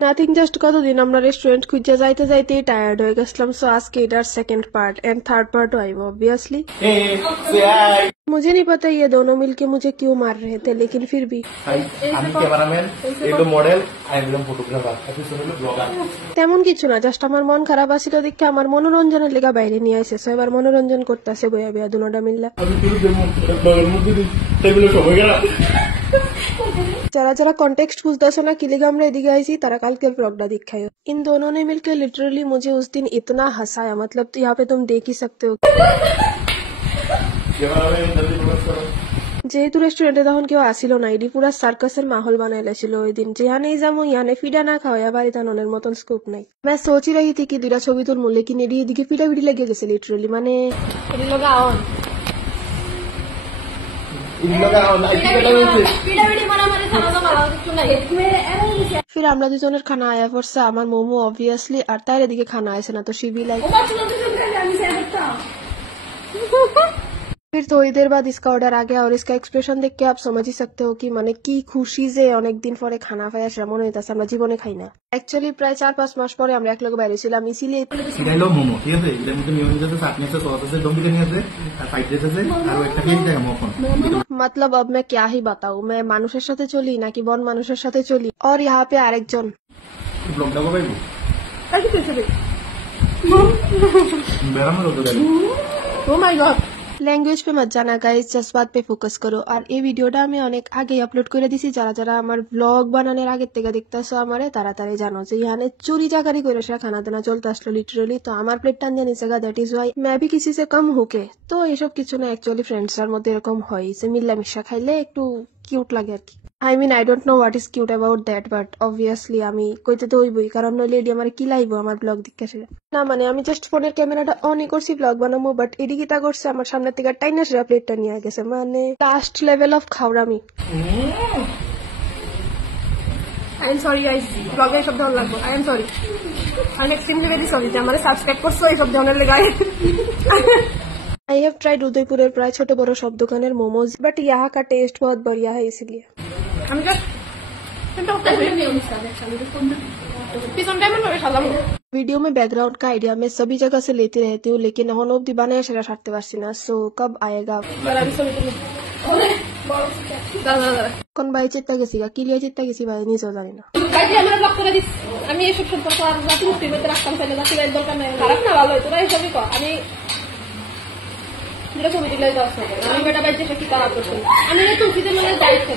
Nothing, just কতদিন আমরা restaurant খুঁজে যাইতে যাইতেই টায়ার্ড হয়ে গেছিলাম। সো আজকে এটার second part and third part आएगा ऑब्वियसली। मुझे नहीं पता ये दोनों मिलके मुझे क्यों मार रहे थे, लेकिन फिर भी তেমন কিছু না, জাস্ট আমার মন খারাপ আছিল দেখে আমার মনোরঞ্জনের লেগা বাইরে নিয়ে আসে। সো এবার মনোরঞ্জন করতেছে বইয়া বইয়া দুনোটা মিল্লা। যারা যারা कॉन्टेक्स्ट बुझते ना कि लिगा हमरा एदिके आइसी तारा कल ब्लॉगडा दिखायो। इन दोनों ने मिलकर लिटरली मुझे उस दिन इतना हंसाया, मतलब तो यहाँ पे तुम देख ही सकते हो। যেহেতু রেস্টুরেন্টে তখন কেউ আসিল না, এটি পুরা সার্কাসের মাহौल বানাই লাইছিল ওই দিন। যেখানেই যাবো ইয়ানে ফিডা না খাওয়া বাড়িতে আননের মতন স্কোপ নাই। मैं सोच ही रही थी कि দুইটা ছবি তুলমু, लेकिन এটি এদিকে ফিডাফিডি লেগে গেছে লিটারালি। মানে फिर আমরা দুজনের খানা আয়া পড়ছে, আমার মোমো অবভিয়াসলি, আর তার এদিকে খানা আসে না। তো শিবি লাইক फिर थोड़ी देर बाद इसका ऑर्डर आ गया और इसका एक्सप्रेशन देख के आप समझ ही सकते हो कि মানে কি খুশি যে অনেক দিন পরে খানা পাইয়া সেটা মনে হইতাছে আমরা জীবনে খাই না। অ্যাকচুয়ালি প্রায় 4-5 মাস পরে আমরা এক লগে বাইরে ছিলাম, ইসিলিয়ে খাইলো মোমো। ঠিক আছে, এর মধ্যে মিয়োনিজ আছে, চাটনি আছে, সস আছে, দম বিরিয়ানি আছে, আর ফ্রাইড রাইস আছে, আর একটা প্লেট দেয় মখন। मतलब अब मैं क्या ही बताऊं, मैं মানুষের সাথে চলি নাকি বন মানুষের সাথে চলি। और यहाँ पे আরেকজন ব্লগটা পাইবো কাকে কইছে রে বেরাম হলো তো। ও মাই গড, ল্যাঙ্গুয়েজ पे मत जाना गाइस, जज्बात पे फोकस करो। আর এই ভিডিওটা আমি অনেক আগে আপলোড করে দিছি। যারা যারা আমার ব্লগ বানানোর আগের থেকে দেখতেছো আমারে তাড়াতাড়ি জানো যে ইয়ানে চুরি চাকারি করে সেটা খানা দানা চলতে আসলো লিটারালি। তো আমার প্লেট টান দিয়ে নিচে গা, দ্যাট ইজ ওয়াই मैं भी किसी से कम होके। তো এসব কিছু না, অ্যাকচুয়ালি ফ্রেন্ডসের মধ্যে এরকম হয় যে মিল্লামিশা খাইলে একটু কিউট লাগে আর কি। I mean I don't know what is cute about that, but obviously আমি কইতে তো হইবই, কারণ নইলে এডি আমার কি লাইবো আমার ব্লগ দেখতে সেটা না। মানে আমি জাস্ট ফোনের ক্যামেরাটা অনই করছি ব্লগ বানাবো, বাট এডি কিটা করছে আমার সামনে থেকে টাইনা সেরা প্লেটটা নিয়ে গেছে। মানে লাস্ট লেভেল অফ খাওরামি। আই এম সরি গাইস, ব্লগে সব ধরন লাগবো। I am sorry, I am extremely very sorry যে আমারে সাবস্ক্রাইব করছো এই সব ধরনের লেগায়। आई हैव ट्राइड उदयपुर प्राय छोटे बड़ो सब दुकान मोमोज, बट यहाँ का टेस्ट बहुत बढ़िया है, इसलिए वीडियो में बैकग्राउंड का आइडिया मैं सभी जगह से लेती रहती हूँ, लेकिन ऑन ऑफ दी बनाया सेरा छाड़ते पारছি ना। सो कब आएगा কোন ভাই চিত্তা গেছি কি লিয়ে চিত্তা গেছি ভাই নিজেও জানি না। আমি এসব সম্পর্ক আর রাতে মুক্তির মধ্যে রাখতাম, তাহলে রাতে দরকার নাই। খারাপ না ভালো তোরা এইসবই কর। আমি ছবি দিলে আমি বেটা বাইরে কি করা করছি আমি তুলসিতে মানে যাইছে